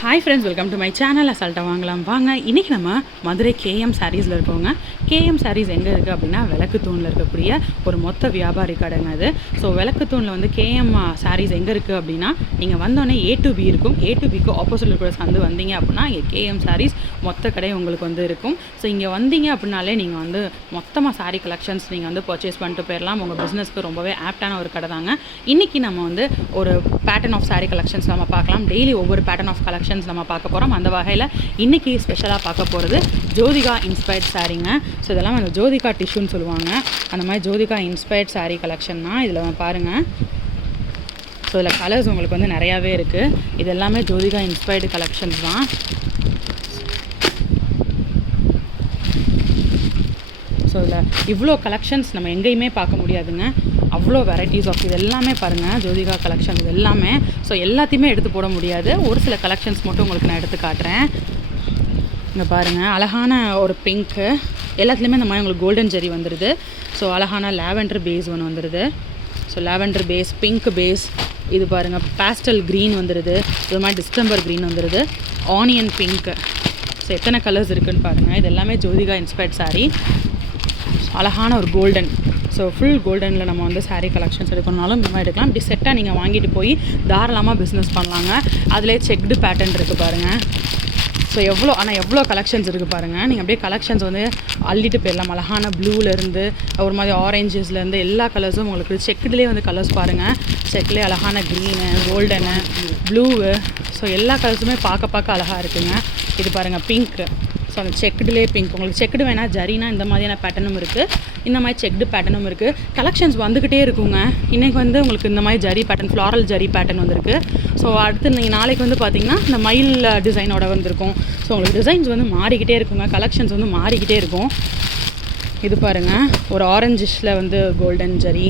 Hi friends welcome to my channel அசால்ட்டாக வாங்கலாம் வாங்க இன்றைக்கி நம்ம மதுரை கேஎம் சாரீஸில் இருக்கோங்க. கேஎம் சாரீஸ் எங்கே இருக்குது அப்படின்னா விளக்கு தூணில் இருக்கக்கூடிய ஒரு மொத்த வியாபாரி கடைங்க அது. ஸோ விளக்கு தூணில் வந்து கேஎம் சாரீஸ் எங்கே இருக்குது அப்படின்னா நீங்கள் வந்தோடனே ஏ டு பி இருக்கும். ஏ டு பிக்கு ஆப்போசிட்டில் இருக்கிற சந்து வந்தீங்க அப்படின்னா இங்கே கேஎம் சாரீஸ் மொத்த கடை உங்களுக்கு வந்து இருக்கும். ஸோ இங்கே வந்தீங்க அப்படின்னாலே நீங்கள் வந்து மொத்தமாக சாரீ கலெக்ஷன்ஸ் நீங்கள் வந்து பர்ச்சேஸ் பண்ணிட்டு போயிடலாம் உங்கள் பிஸ்னஸ்க்கு ரொம்பவே ஆப்டான ஒரு கடை தாங்க இன்றைக்கி நம்ம வந்து ஒரு பேட்டர்ன் ஆஃப் சாரீ கலெக்ஷன்ஸ் நம்ம பார்க்கலாம். டெய்லி ஒவ்வொரு பேட்டர்ன் ஆஃப் கலெக்ஷன் கலெக்ஷன்ஸ் நம்ம பார்க்க போகிறோம் அந்த வகையில் இன்றைக்கி ஸ்பெஷலாக பார்க்க போகிறது ஜோதிகா இன்ஸ்பயர்ட் சாரீங்க ஸோ இதெல்லாம் அந்த ஜோதிகா டிஷ்யூன்னு சொல்லுவாங்க. அந்த மாதிரி ஜோதிகா இன்ஸ்பயர்ட் சாரீ கலெக்ஷன் தான் இதில் பாருங்கள் ஸோ இதில் கலர்ஸ் உங்களுக்கு வந்து நிறையாவே இருக்குது இது எல்லாமே ஜோதிகா இன்ஸ்பயர்டு கலெக்ஷன்ஸ் தான். ஸோ இதில் இவ்வளோ கலெக்ஷன்ஸ் நம்ம எங்கேயுமே பார்க்க முடியாதுங்க. அவ்வளோ வெரைட்டிஸ் ஆஃப் இது எல்லாமே பாருங்கள் ஜோதிகா கலெக்ஷன் இது எல்லாமே. ஸோ எல்லாத்தையுமே எடுத்து போட முடியாது. ஒரு சில கலெக்ஷன்ஸ் மட்டும் உங்களுக்கு நான் எடுத்து காட்டுறேன். இங்கே பாருங்கள் அழகான ஒரு பிங்க்கு எல்லாத்துலேயுமே இந்த மாதிரி உங்களுக்கு கோல்டன் ஜெரி வந்துடுது ஸோ அழகான லாவெண்டர் பேஸ் ஒன்று வந்துடுது so lavender base pink base இது பாருங்கள் பேஸ்டல் க்ரீன் வந்துடுது இது மாதிரி டிஸ்டம்பர் க்ரீன் வந்துடுது ஆனியன் பிங்க்கு ஸோ எத்தனை கலர்ஸ் இருக்குதுன்னு பாருங்கள் இது எல்லாமே ஜோதிகா இன்ஸ்பயர்ட் சாரீ அழகான ஒரு கோல்டன் ஸோ ஃபுல் கோல்டனில் நம்ம வந்து சாரீ கலெக்ஷன்ஸ் எடுக்கணும்னாலும் இந்த மாதிரி எடுக்கலாம். இப்படி செட்டாக நீங்கள் வாங்கிட்டு போய் தாராளமாக பிஸ்னஸ் பண்ணலாங்க. அதிலே செக்டு பேட்டர்ன் இருக்குது பாருங்கள் ஸோ எவ்வளோ ஆனால் எவ்வளோ கலெக்ஷன்ஸ் இருக்குது பாருங்கள் நீங்கள் அப்படியே கலெக்ஷன்ஸ் வந்து அள்ளிட்டு போயிடலாம். அழகான ப்ளூலேருந்து ஒரு மாதிரி ஆரஞ்சஸ்லேருந்து எல்லா கலர்ஸும் உங்களுக்கு செக்குடுலேயே வந்து கலர்ஸ் பாருங்கள் செக்லேயே அழகான க்ரீனு கோல்டனு ப்ளூவு ஸோ எல்லா கலர்ஸுமே பார்க்க பார்க்க அழகாக இருக்குங்க. இது பாருங்கள் பிங்க்கு ஸோ அந்த செக்குடுலேயே பிங்க் உங்களுக்கு செக்குடு வேணால் ஜரினா இந்த மாதிரியான பேட்டர்னும் இருக்குது இந்த மாதிரி செக்டு பேட்டர்னும் இருக்குது கலெக்ஷன்ஸ் வந்துக்கிட்டே இருக்குங்க. இன்றைக்கி வந்து உங்களுக்கு இந்த மாதிரி zari pattern floral zari pattern வந்திருக்கு. ஸோ அடுத்து நீங்கள் நாளைக்கு வந்து பார்த்தீங்கன்னா இந்த மயில் டிசைனோட வந்திருக்கும். ஸோ உங்களுக்கு டிசைன்ஸ் வந்து மாறிக்கிட்டே இருக்குங்க. கலெக்ஷன்ஸ் வந்து மாறிக்கிட்டே இருக்கும். இது பாருங்கள் ஒரு ஆரஞ்சிஷில் வந்து கோல்டன் ஜரி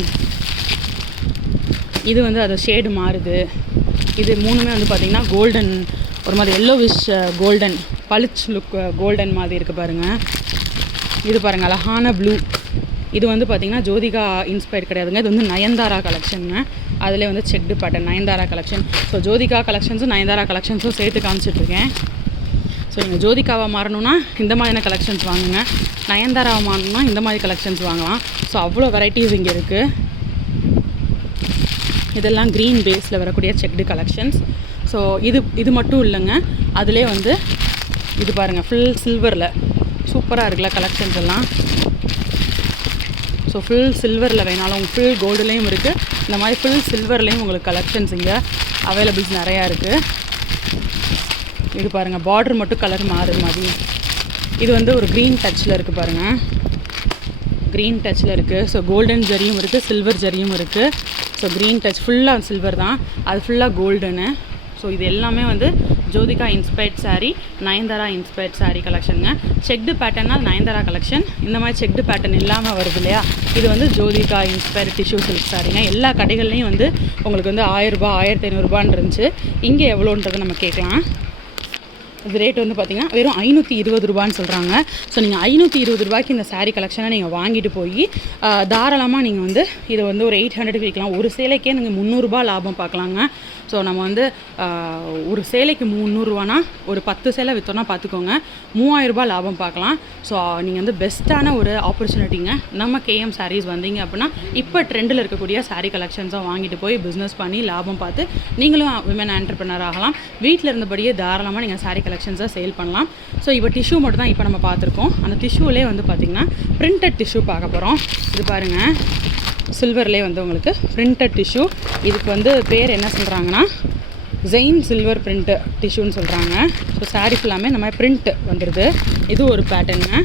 இது வந்து அது ஷேடு மாறுது. இது மூணுமே வந்து பார்த்திங்கன்னா கோல்டன் ஒரு மாதிரி எல்லோவிஷ் கோல்டன் பளிச் லுக் கோல்டன் மாதிரி இருக்குது பாருங்கள் இது பாருங்கள் அழகான ப்ளூ இது வந்து பார்த்திங்கன்னா ஜோதிகா இன்ஸ்பயர்ட் கிடையாதுங்க. இது வந்து நயன்தாரா கலெக்ஷன் அதில் வந்து checked button Nayanthara collection so Jyothika கலெக்ஷன்ஸும் நயன்தாரா கலெக்ஷன்ஸும் சேர்த்து காமிச்சிட்ருக்கேன் ஸோ நீங்கள் ஜோதிகாவாக மாறணும்னா இந்த மாதிரியான கலெக்ஷன்ஸ் வாங்குங்க. நயன்தாராவை மாறணும்னா இந்த மாதிரி கலெக்ஷன்ஸ் வாங்கலாம். ஸோ அவ்வளோ வெரைட்டிஸ் இங்கே இருக்குது இதெல்லாம் க்ரீன் பேஸில் வரக்கூடிய செக்டு கலெக்ஷன்ஸ் ஸோ இது இது மட்டும் இல்லைங்க. அதிலே வந்து இது பாருங்கள் ஃபுல் சில்வரில் சூப்பராக இருக்குல்ல கலெக்ஷன்ஸ் எல்லாம். ஸோ ஃபுல் சில்வரில் வேணாலும் ஃபுல் கோல்டுலேயும் இருக்குது இந்த மாதிரி ஃபுல் சில்வர்லேயும் உங்களுக்கு கலெக்ஷன்ஸ் இங்கே அவைலபிள்ஸ் நிறையா இருக்குது இது பாருங்கள் பார்டர் மட்டும் கலர் மாறுற மாதிரி. இது வந்து ஒரு க்ரீன் டச்சில் இருக்குது பாருங்கள் க்ரீன் டச்சில் இருக்குது ஸோ கோல்டன் ஜரியும் இருக்குது சில்வர் ஜரியும் இருக்குது ஸோ க்ரீன் டச் ஃபுல்லாக சில்வர் தான். அது ஃபுல்லாக கோல்டனு ஸோ இது எல்லாமே வந்து ஜோதிகா இன்ஸ்பயர்ட் சாரீ நயன்தாரா இன்ஸ்பயர்ட் சாரீ கலெக்ஷனுங்க செக்டு பேட்டர்னால் நயன்தாரா கலெக்ஷன் இந்த மாதிரி செக்டு பேட்டர்ன் இல்லாமல் வருது இல்லையா? இது வந்து ஜோதிகா இன்ஸ்பயர்ட் டிஷ்யூ சில்க் சாரீங்க எல்லா கடைகள்லையும் வந்து உங்களுக்கு வந்து ஆயிரரூபா ஆயிரத்தி ஐநூறுரூபான்னு இருந்துச்சு. இங்கே எவ்வளோன்றதை நம்ம கேட்கலாம். இது ரேட் வந்து பார்த்தீங்கன்னா வெறும் ஐநூற்றி இருபது ரூபான்னு சொல்கிறாங்க ஸோ நீங்கள் ஐநூற்றி இருபது ரூபாய்க்கு இந்த சாரீ கலெக்ஷனை நீங்கள் வாங்கிட்டு போய் தாராளமாக நீங்கள் வந்து இதை வந்து ஒரு எயிட் ஹண்ட்ரட் விற்கலாம் ஒரு சேலைக்கே நீங்கள் முந்நூறுரூபா லாபம் பார்க்கலாங்க ஸோ நம்ம வந்து ஒரு சேலைக்கு முந்நூறுரூவானா ஒரு பத்து சேலை விற்றோன்னா பார்த்துக்கோங்க மூவாயிரரூபா லாபம் பார்க்கலாம் ஸோ நீங்கள் வந்து பெஸ்ட்டான ஒரு ஆப்பர்ச்சுனிட்டிங்க நம்ம கேஎம் சாரீஸ் வந்தீங்க அப்படின்னா இப்போ ட்ரெண்டில் இருக்கக்கூடிய சாரீ கலெக்ஷன்ஸாக வாங்கிட்டு போய் பிஸ்னஸ் பண்ணி லாபம் பார்த்து நீங்களும் விமன் ஆண்டர்பிரினர் ஆகலாம். வீட்டில் இருந்தபடியே தாராளமாக நீங்கள் சாரீ கலெக்ஷன்ஸாக சேல் பண்ணலாம். ஸோ இப்போ டிஷ்யூ மட்டும் தான் இப்போ நம்ம பார்த்துருக்கோம். அந்த டிஷ்யூலே வந்து பார்த்திங்கன்னா பிரிண்டட் டிஷ்யூ பார்க்க போகிறோம் இது பாருங்கள் சில்வர்லேயே வந்து உங்களுக்கு பிரிண்டட் டிஷ்யூ இதுக்கு வந்து பேர் என்ன சொல்கிறாங்கன்னா ஜெயின் சில்வர் பிரிண்ட்டு டிஷ்யூன்னு சொல்கிறாங்க ஸோ saree ஃபுல்லாமே இந்த மாதிரி பிரிண்ட் வந்துடுது இது ஒரு பேட்டர்னுங்க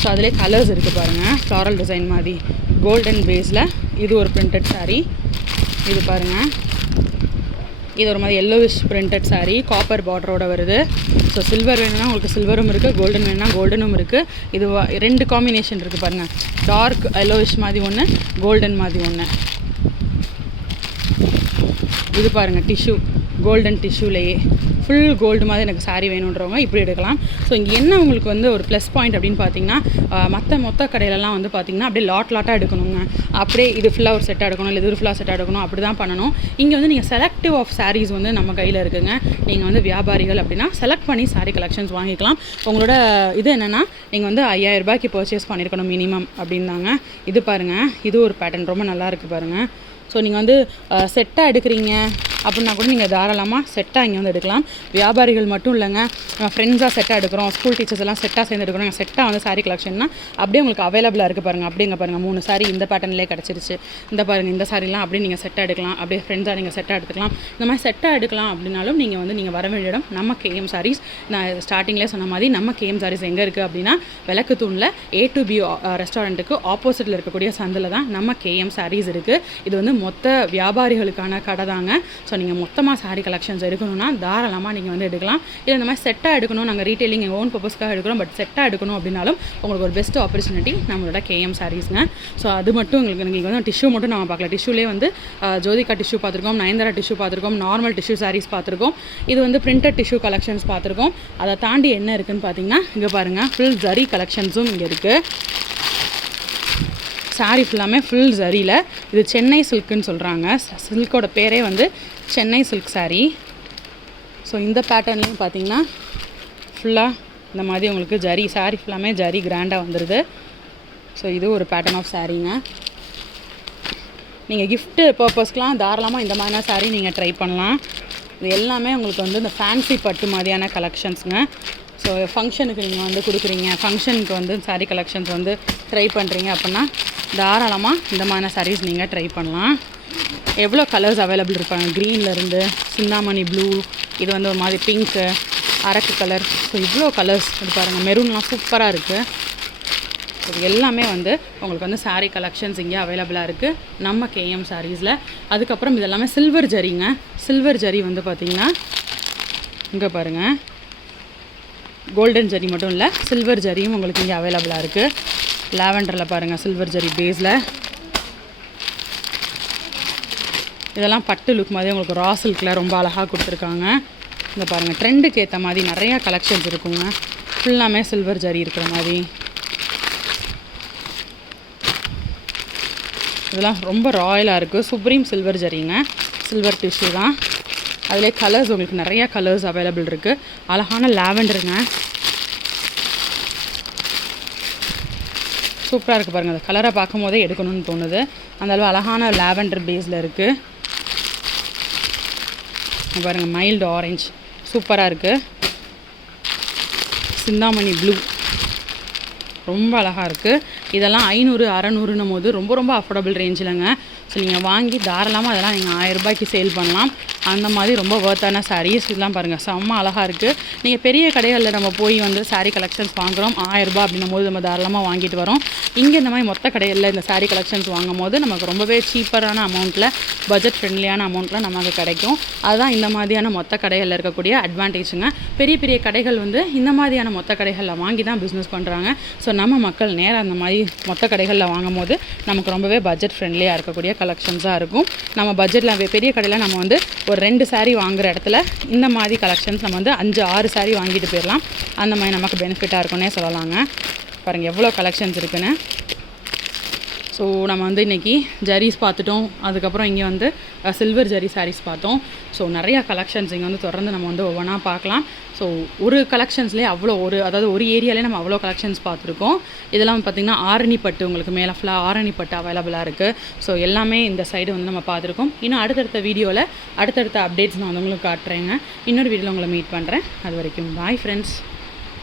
ஸோ அதிலே கலர்ஸ் இருக்குது பாருங்கள் ஃப்ளாரல் டிசைன் மாதிரி. கோல்டன் பேஸில் இது ஒரு பிரிண்டட் saree. இது பாருங்கள் இது ஒரு மாதிரி எல்லோவிஷ் பிரிண்டட் சாரீ காப்பர் பார்டரோட வருது. ஸோ சில்வர் வேணும்னா உங்களுக்கு சில்வரும் இருக்குது கோல்டன் வேணும்னா கோல்டனும் இருக்குது இது ரெண்டு காம்பினேஷன் இருக்குது பாருங்கள் டார்க் எல்லோவிஷ் மாதிரி ஒன்று கோல்டன் மாதிரி ஒன்று இது பாருங்கள் டிஷ்யூ கோல்டன் டிஷ்யூலேயே ஃபுல் கோல்டு மாதிரி எனக்கு சாரீ வேணுன்றவங்க இப்படி எடுக்கலாம். ஸோ இங்கே என்ன உங்களுக்கு வந்து ஒரு ப்ளஸ் பாயிண்ட் அப்படின்னு பார்த்தீங்கன்னா மற்ற மொத்த கடையிலலாம் வந்து பார்த்தீங்கன்னா அப்படியே லாட் லாட்டாக எடுக்கணுங்க. அப்படியே இது ஃபுல்லாக ஒரு செட்டாக எடுக்கணும் இல்லை இது ஃபுல்லாக செட்டாக எடுக்கணும் அப்படி தான் பண்ணணும். இங்கே வந்து நீங்கள் செலக்டிவ் ஆஃப் சாரீஸ் வந்து நம்ம கையில் இருக்குங்க. நீங்கள் வந்து வியாபாரிகள் அப்படின்னா செலக்ட் பண்ணி சாரீ கலெக்ஷன்ஸ் வாங்கிக்கலாம். உங்களோட இது என்னென்னா நீங்கள் வந்து ஐயாயிரம் ரூபாய்க்கு பர்ச்சேஸ் பண்ணியிருக்கணும் மினிமம் அப்படின்னாங்க. இது பாருங்கள் இது ஒரு பேட்டர்ன் ரொம்ப நல்லா இருக்குது பாருங்கள் ஸோ நீங்கள் வந்து செட்டாக எடுக்கிறீங்க. அப்படின்னா கூட நீங்கள் தாராளமாக செட்டாக இங்கே வந்து எடுக்கலாம். வியாபாரிகள் மட்டும் இல்லைங்க. ஃப்ரெண்ட்ஸாக செட்டாக எடுக்கிறோம். ஸ்கூல் டீச்சர்ஸ் எல்லாம் செட்டாக சேர்ந்து எடுக்கிறோம் செட்டாக வந்து saree கலெக்ஷன்னா அப்படியே உங்களுக்கு அவைலபிளாக இருக்குது பாருங்கள் அப்படிங்க பாருங்கள் மூணு சாரி இந்த பேட்டர்ன்லேயே கிடச்சிருச்சு. இந்த பாருங்கள் இந்த சாரிலாம் அப்படியே நீங்கள் செட்டாக எடுக்கலாம். அப்படியே ஃப்ரெண்ட்ஸாக நீங்கள் செட்டாக எடுத்துக்கலாம். இந்த மாதிரி செட்டாக எடுக்கலாம் அப்படின்னாலும் நீங்கள் வந்து நீங்கள் வர வேண்டிய இடம் நம்ம கேஎம் சாரீஸ் நான் ஸ்டார்டிங்லேயே சொன்ன மாதிரி நம்ம கேஎம் சாரீஸ் எங்கே இருக்குது அப்படின்னா விளக்கு தூணில் ஏ டு பி ரெஸ்டாரண்ட்டுக்கு ஆப்போசிட்டில் இருக்கக்கூடிய சந்தில் தான் நம்ம கேஎம் சாரீஸ் இருக்குது இது வந்து மொத்த வியாபாரிகளுக்கான கடை தாங்க. ஸோ நீங்கள் மொத்தமாக சாரீ கலெக்ஷன்ஸ் எடுக்கணும்னா தாராளமாக நீங்கள் வந்து எடுக்கலாம். இல்லை இந்த மாதிரி செட்டாக எடுக்கணும் நாங்கள் ரீட்டைலிங் எங்கள் ஓன் பர்பஸ்க்காக எடுக்கிறோம் பட் செட்டாக எடுக்கணும் அப்படின்னாலும் உங்களுக்கு ஒரு பெஸ்ட் ஆப்பர்ச்சுனிட்டி நம்மளோட கேஎம் சாரீஸ்ங்க ஸோ அது மட்டும் எங்களுக்கு நீங்கள் வந்து டிஷ்யூ மட்டும் நம்ம பார்க்கலாம் டிஷ்யூலே வந்து ஜோதிகா டிஷ்யூ பார்த்துருக்கோம் நயன்தாரா டிஷ்யூ பார்த்துருக்கோம் நார்மல் டிஷ்யூ சாரீஸ் பார்த்துருக்கோம். இது வந்து பிரிண்டட் டிஷ்யூ கலெக்ஷன்ஸ் பார்த்துருக்கோம். அதை தாண்டி என்ன இருக்குதுன்னு பார்த்தீங்கன்னா இங்கே பாருங்கள் ஃபுல் ஜரி கலெக்ஷன்ஸும் இங்கே இருக்குது சாரீ ஃபுல்லாமே ஃபுல் ஜரியில் இது சென்னை சில்க்குன்னு சொல்கிறாங்க சில்கோட பேரே வந்து சென்னை சில்க் சாரீ ஸோ இந்த பேட்டர்ன்லேயும் பார்த்தீங்கன்னா ஃபுல்லாக இந்த மாதிரி உங்களுக்கு ஜரி saree ஃபுல்லாமே ஜரி கிராண்டாக வந்துடுது ஸோ இது ஒரு பேட்டர்ன் ஆஃப் சாரீங்க நீங்கள் கிஃப்ட்டு பர்பஸ்க்கெலாம் தாராளமாக இந்த மாதிரியான சாரீ நீங்கள் ட்ரை பண்ணலாம். இது எல்லாமே உங்களுக்கு வந்து இந்த ஃபேன்சி பட்டு மாதிரியான கலெக்ஷன்ஸுங்க ஸோ ஃபங்க்ஷனுக்கு நீங்கள் வந்து கொடுக்குறீங்க. ஃபங்க்ஷனுக்கு வந்து சாரீ கலெக்ஷன்ஸ் வந்து ட்ரை பண்ணுறீங்க அப்படின்னா தாராளமாக இந்த மாதிரியான சாரீஸ் நீங்கள் ட்ரை பண்ணலாம். எவ்வளோ கலர்ஸ் அவைலபிள் இருப்பாங்க? க்ரீனில் இருந்து சிந்தாமணி ப்ளூ இது வந்து ஒரு மாதிரி பிங்க்கு அரக்கு கலர் ஸோ இவ்வளோ கலர்ஸ் இது பாருங்கள் மெரூன்லாம் சூப்பராக இருக்குது இது எல்லாமே வந்து உங்களுக்கு வந்து சாரீ கலெக்ஷன்ஸ் இங்கே அவைலபிளாக இருக்குது நம்ம கேஎம் சாரீஸில் அதுக்கப்புறம் இது எல்லாமே சில்வர் ஜரிங்க சில்வர் ஜரி வந்து பார்த்திங்கன்னா இங்கே பாருங்கள் கோல்டன் ஜரி மட்டும் இல்லை சில்வர் ஜரியும் உங்களுக்கு இங்கே அவைலபிளாக இருக்குது லாவெண்டரில் பாருங்கள் சில்வர் ஜரி பேஸில் இதெல்லாம் பட்டு லுக் மாதிரி உங்களுக்கு ரா சில்கில் ரொம்ப அழகாக கொடுத்துருக்காங்க. இந்த பாருங்கள் ட்ரெண்டுக்கு ஏற்ற மாதிரி நிறையா கலெக்ஷன்ஸ் இருக்குங்க. ஃபுல்லாமே சில்வர் ஜரி இருக்கிற மாதிரி. இதெல்லாம் ரொம்ப ராயலாக இருக்குது சுப்ரீம் சில்வர் ஜரிங்க சில்வர் டிஷ்யூ தான். அதிலே கலர்ஸ் உங்களுக்கு நிறையா கலர்ஸ் அவைலபிள் இருக்குது அழகான லாவெண்டருங்க சூப்பராக இருக்குது பாருங்கள் அந்த கலரை பார்க்கும் போதே எடுக்கணும்னு தோணுது. அந்தளவு அழகான லாவெண்டர் பேஸில் இருக்குது பாருங்கள் மைல்டு ஆரஞ்சு சூப்பராக இருக்குது சிந்தாமணி ப்ளூ ரொம்ப அழகாக இருக்குது இதெல்லாம் ஐநூறு அறநூறுன்னும் போது ரொம்ப ரொம்ப அஃபோர்டபுள் ரேஞ்சிலங்க ஸோ நீங்கள் வாங்கி தாராளமாக அதெல்லாம் நீங்கள் ஆயிரம் ரூபாய்க்கு சேல் பண்ணலாம். அந்த மாதிரி ரொம்ப ஒர்த்தான சாரீஸ் இதெல்லாம் பாருங்கள் செம்ம அழகாக இருக்குது நீங்கள் பெரிய கடைகளில் நம்ம போய் வந்து சாரீ கலெக்ஷன்ஸ் வாங்குகிறோம் ஆயிரம் ரூபாய் அப்படின்னும் போது நம்ம தாராளமாக வாங்கிட்டு வரோம். இங்கே இந்த மாதிரி மொத்த கடையில் இந்த சாரீ கலெக்ஷன்ஸ் வாங்கும் போது நமக்கு ரொம்பவே சீப்பரான அமௌண்ட்டில் பட்ஜெட் ஃப்ரெண்ட்லியான அமௌண்ட்டில் நமக்கு கிடைக்கும். அதுதான் இந்த மாதிரியான மொத்த கடைகளில் இருக்கக்கூடிய அட்வான்டேஜுங்க பெரிய பெரிய கடைகள் வந்து இந்த மாதிரியான மொத்த கடைகளில் வாங்கி தான் பிஸ்னஸ் பண்ணுறாங்க ஸோ நம்ம மக்கள் நேராக அந்த மாதிரி மொத்த கடைகளில் வாங்கும் போது நமக்கு ரொம்பவே பட்ஜெட் ஃப்ரெண்ட்லியாக இருக்கக்கூடிய கலெக்ஷன்ஸாக இருக்கும். நம்ம பட்ஜெட்டில் பெரிய கடையில் நம்ம வந்து ஒரு ரெண்டு சாரீ வாங்குகிற இடத்துல இந்த மாதிரி கலெக்ஷன்ஸ் நம்ம வந்து அஞ்சு ஆறு சாரீ வாங்கிட்டு போயிடலாம். அந்த மாதிரி நமக்கு பெனிஃபிட்டாக இருக்கும்னே சொல்லலாங்க. பாருங்கள் எவ்வளோ கலெக்ஷன்ஸ் இருக்குன்னு. ஸோ நம்ம வந்து இன்றைக்கி ஜரீஸ் பார்த்துட்டோம். அதுக்கப்புறம் இங்கே வந்து சில்வர் ஜரி சாரீஸ் பார்த்தோம். ஸோ நிறையா கலெக்ஷன்ஸ் இங்கே வந்து தொடர்ந்து நம்ம வந்து ஒவ்வொன்றா பார்க்கலாம். ஸோ ஒரு கலெக்ஷன்ஸ்லேயே அவ்வளோ ஒரு அதாவது ஒரு ஏரியாலே நம்ம அவ்வளோ கலெக்ஷன்ஸ் பார்த்துருக்கோம். இதெல்லாம் பார்த்திங்கன்னா ஆரணி பட்டு உங்களுக்கு மேலே ஃபுல்லாக ஆரணி பட்டு அவைலபிளாக இருக்குது ஸோ எல்லாமே இந்த சைடு வந்து நம்ம பார்த்துருக்கோம். இன்னும் அடுத்தடுத்த வீடியோவில் அடுத்தடுத்த அப்டேட்ஸ் நான் வந்து உங்களுக்கு காட்டுறேங்க. இன்னொரு வீடியோவில் உங்களை மீட் பண்ணுறேன் அது வரைக்கும் பாய் ஃப்ரெண்ட்ஸ்